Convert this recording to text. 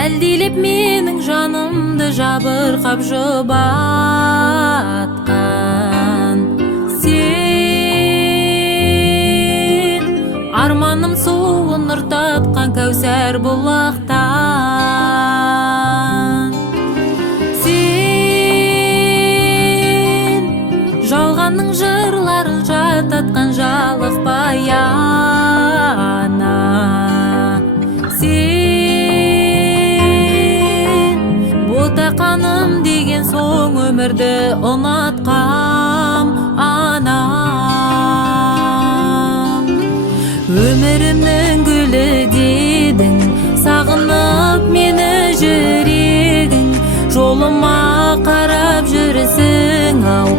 әлдилеп менің жанымды жабырқап жұбатқан сен, арманым суын нұртатқан кәусәр бұлақтан. Сен жалғанның жырларын жататқан жалықпай ана. Ботақаным деген соң өмірді ұнатқам анам. Өмірімнің гүлі дедің, сағынып мені жүрегің, жолыма қарап жүрсің ау,